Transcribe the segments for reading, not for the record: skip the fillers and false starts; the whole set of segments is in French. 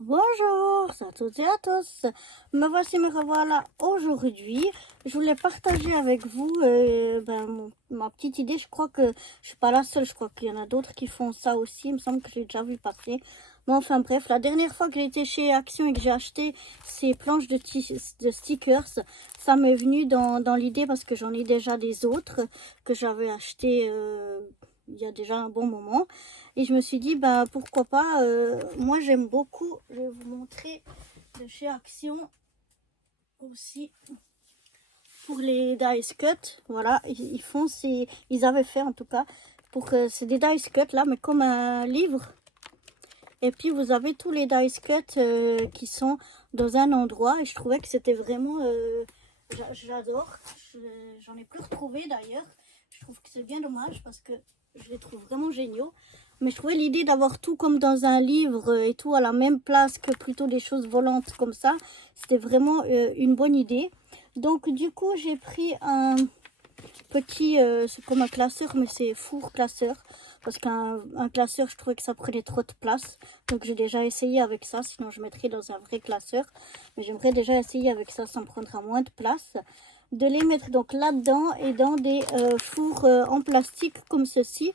Bonjour à toutes et à tous, me voici, me revoilà aujourd'hui. Je voulais partager avec vous ma petite idée. Je crois que je suis pas la seule, je crois qu'il y en a d'autres qui font ça aussi. Il me semble que j'ai déjà vu passer. Mais enfin bref, la dernière fois que j'ai été chez Action et que j'ai acheté ces planches de stickers, ça m'est venu dans l'idée parce que j'en ai déjà des autres que j'avais acheté il y a déjà un bon moment. Et je me suis dit, bah pourquoi pas, moi j'aime beaucoup, je vais vous montrer de chez Action aussi pour les dice cut. Voilà, ils font ils avaient fait en tout cas, c'est des dice cut là, mais comme un livre. Et puis vous avez tous les dice cut qui sont dans un endroit et je trouvais que c'était vraiment, j'adore. J'en ai plus retrouvé d'ailleurs. Je trouve que c'est bien dommage parce que je les trouve vraiment géniaux. Mais je trouvais l'idée d'avoir tout comme dans un livre et tout à la même place que plutôt des choses volantes comme ça. C'était vraiment une bonne idée. Donc du coup j'ai pris un petit, c'est comme un classeur mais c'est four classeur. Parce qu'un classeur je trouvais que ça prenait trop de place. Donc j'ai déjà essayé avec ça, sinon je mettrais dans un vrai classeur. Mais j'aimerais déjà essayer avec ça, ça me prendra moins de place. De les mettre donc là-dedans et dans des fours en plastique comme ceci.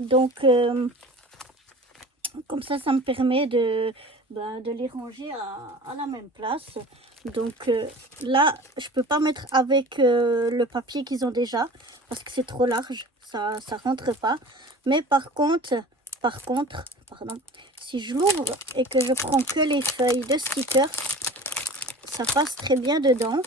Donc comme ça me permet de les ranger à la même place. Donc là je peux pas mettre avec le papier qu'ils ont déjà parce que c'est trop large, ça rentre pas. Mais par contre pardon, si je l'ouvre et que je prends que les feuilles de stickers, ça passe très bien dedans.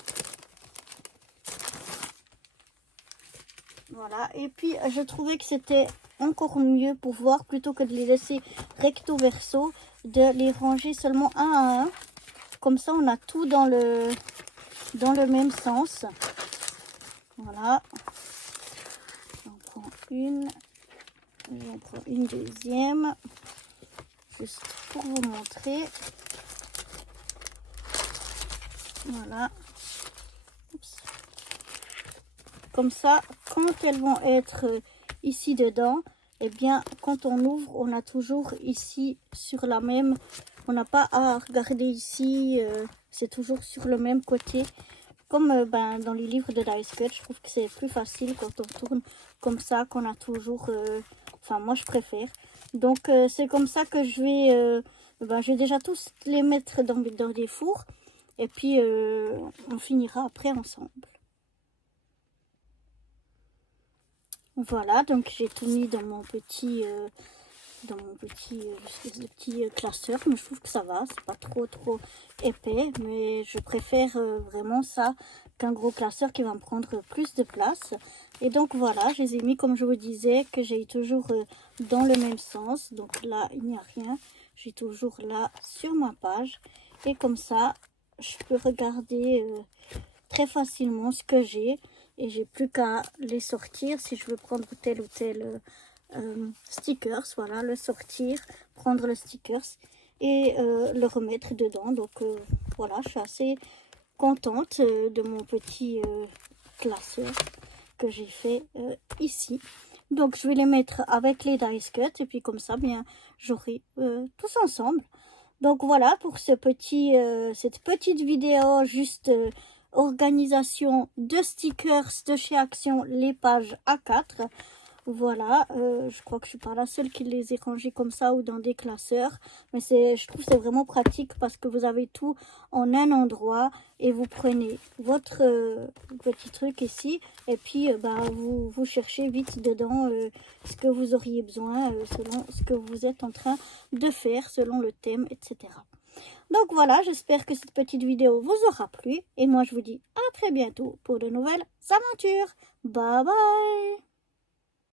Voilà, et puis je trouvais que c'était encore mieux pour voir, plutôt que de les laisser recto verso, de les ranger seulement un à un. Comme ça, on a tout dans le même sens. Voilà. J'en prends une. J'en prends une deuxième. Juste pour vous montrer. Voilà. Oups. Comme ça, quand elles vont être ici dedans, et bien quand on ouvre, on a toujours ici sur la même, on n'a pas à regarder ici, c'est toujours sur le même côté. Comme dans les livres de Dice Cut, je trouve que c'est plus facile quand on tourne comme ça, qu'on a toujours, enfin moi je préfère. Donc c'est comme ça que je vais déjà tous les mettre dans des fours, et puis on finira après ensemble. Voilà, donc j'ai tout mis dans mon petit classeur, mais je trouve que ça va, c'est pas trop épais, mais je préfère vraiment ça qu'un gros classeur qui va me prendre plus de place. Et donc voilà, je les ai mis comme je vous disais, que j'ai toujours dans le même sens. Donc là il n'y a rien, j'ai toujours là sur ma page, et comme ça je peux regarder très facilement ce que j'ai, et j'ai plus qu'à les sortir si je veux prendre tel ou tel stickers. Voilà, le sortir, prendre le stickers et le remettre dedans. Donc voilà, je suis assez contente de mon petit classeur que j'ai fait ici. Donc je vais les mettre avec les dice cut, et puis comme ça bien j'aurai tous ensemble. Donc voilà pour cette petite vidéo, juste organisation de stickers de chez Action, les pages A4. Voilà, je crois que je suis pas la seule qui les ai rangés comme ça ou dans des classeurs. Mais je trouve que c'est vraiment pratique parce que vous avez tout en un endroit et vous prenez votre petit truc ici, et puis vous cherchez vite dedans ce que vous auriez besoin selon ce que vous êtes en train de faire, selon le thème, etc. Donc voilà, j'espère que cette petite vidéo vous aura plu. Et moi, je vous dis à très bientôt pour de nouvelles aventures. Bye bye!